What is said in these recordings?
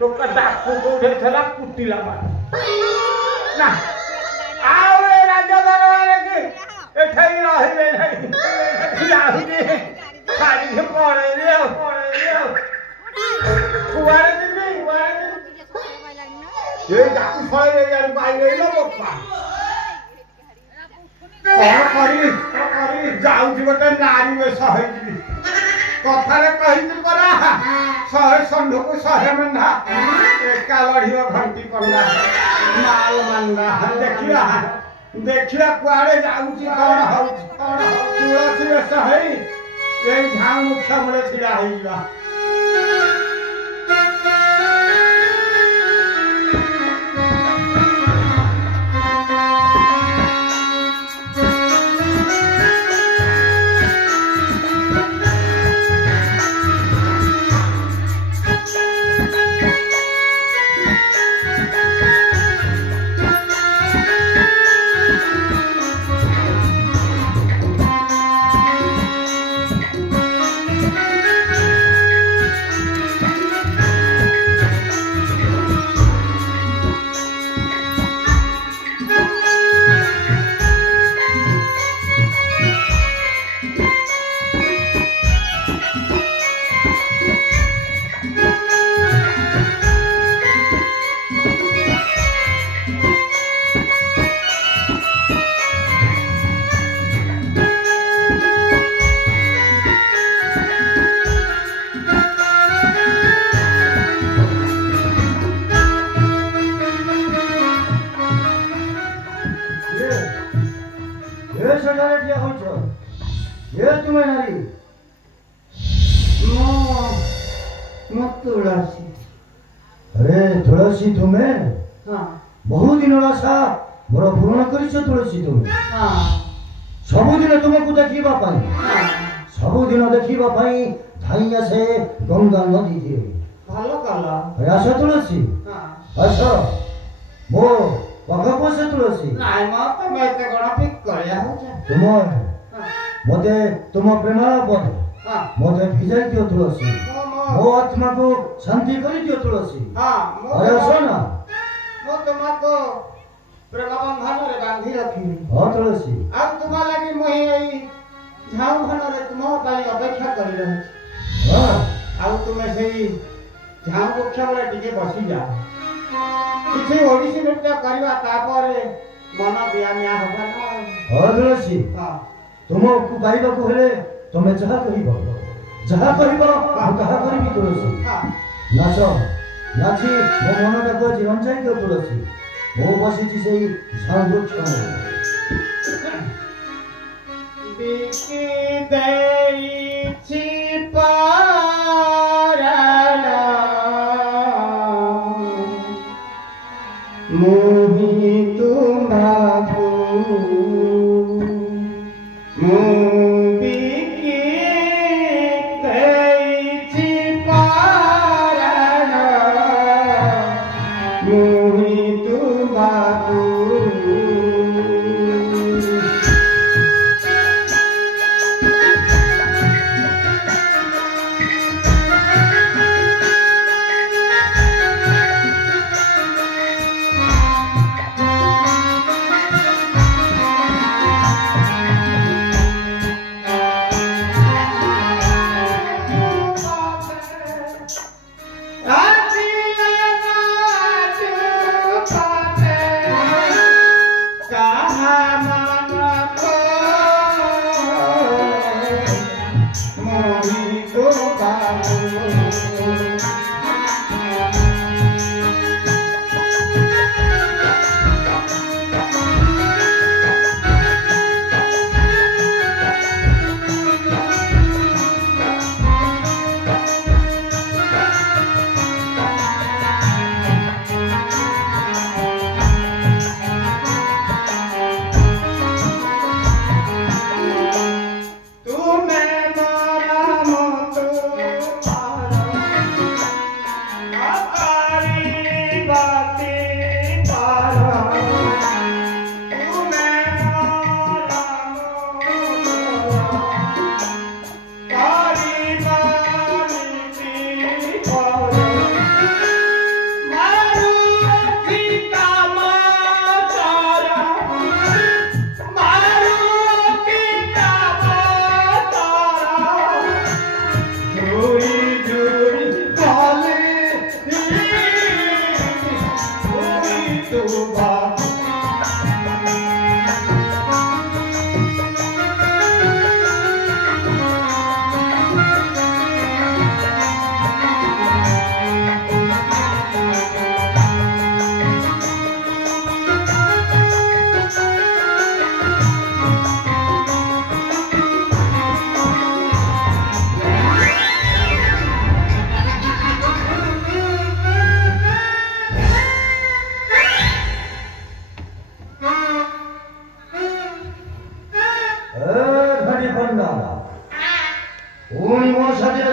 तो डाकू को उठेला कुटिला मार ना आवे राजा दरबार के एठाई रहिले नहीं जाहुदी खाली के पड़े रे कुवारे दिन ये डाकू फळे यार बाई लो बप्पा करी जाऊँ गोटे नारी बेस होती कथारे कही परा शहे षंढ को शहे मेढ़ा एका लड़ियो घंटी पड़ा माल मांगा देखिया देखिया कुआड़े जाऊँगी कौन हो तुलसी बेस है यही झाऊ मुख्य मूले छिड़ा होगा अरे तुलसी तुम्हें बहु दिन आशा मोर पूर्ण कर तुलसी तुम्हें सबुदिन तुमको देखा सबुदिन देखा धाई आसे गंगा नदी थी भलो कला आस तुलसी आस मो पाखक बस तुलसी नाइ म तमे एते गण पिक करया हो तुम मते तुम प्रेमाला पद मते भिजाई दियो तुलसी मो आत्मा को शांति कर दियो तुलसी अरे सोना मो तुमको प्रेम बंधन रे बांधी रखी तुलसी अब तुम लगी मोहि एई झाऊ घन रे तुम पाई अपेक्षा कर रही अब तुम सेई झाऊ कक्षा रे टिके बसी जा किछि ओडिसी नृत्य करबा तापरे मन बियानिया होबा ना तुलसी तुमको गाइबा को हेले तुमे जहा कहिबो जहा कहिबो आ कहा करबी तुलसी नाच नाची मो मनटा को जीवन चाहि दियो तुलसी मो बसिछि सेई झाऊ वृक्ष बिकी देई छी पारा मोहि तुम्हारू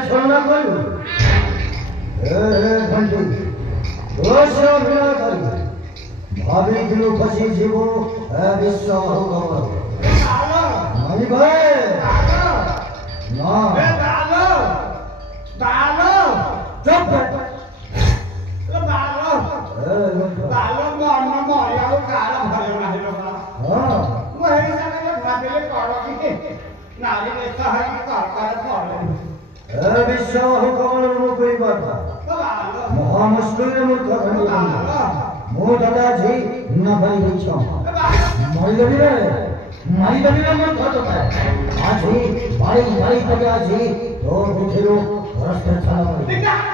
ছলনা করবি ঘন্টি দোষ অভিনয় করবি ভাবিଥିଲୁ ଖସି ଯିବୁ ବିଶ୍ୱ ମାଲି ଭାଇ ନା ଚୁପ୍ ବିଶ୍ୱ କମଳ ମୁକୁଳି ପାଠ ମହାମୁସ୍କିଲରେ ମୂର୍ଖ ଖଣ୍ଡି ମୁଁ ଦାଦାଜି ନା ଭାଇ ହେଇଛ ମାରିଦେବିରେ ମୂର୍ଖ ତୋତେ ଆଜି ବାଇ ତୋତେ ଆଜି ତୋ ବୁଦ୍ଧିରୁ ପରସ୍ପର ଛାଲ ମାରି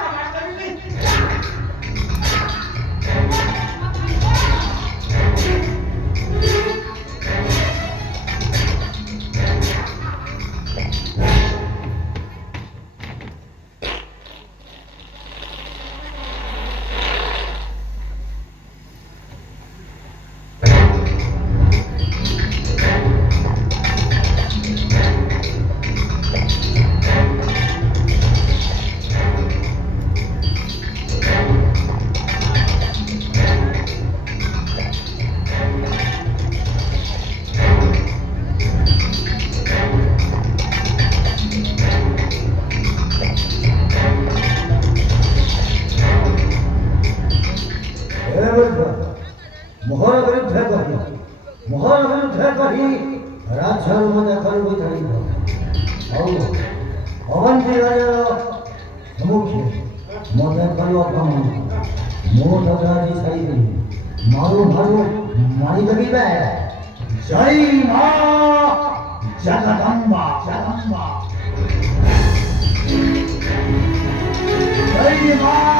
मोहर विरुद्ध कही राजर मते करबो धरिब अवंती राजार सम्मुखी मते करबो अपमान मो दादाजी सही मारू मारी देबी बे जय मां जगदम्बा जय मां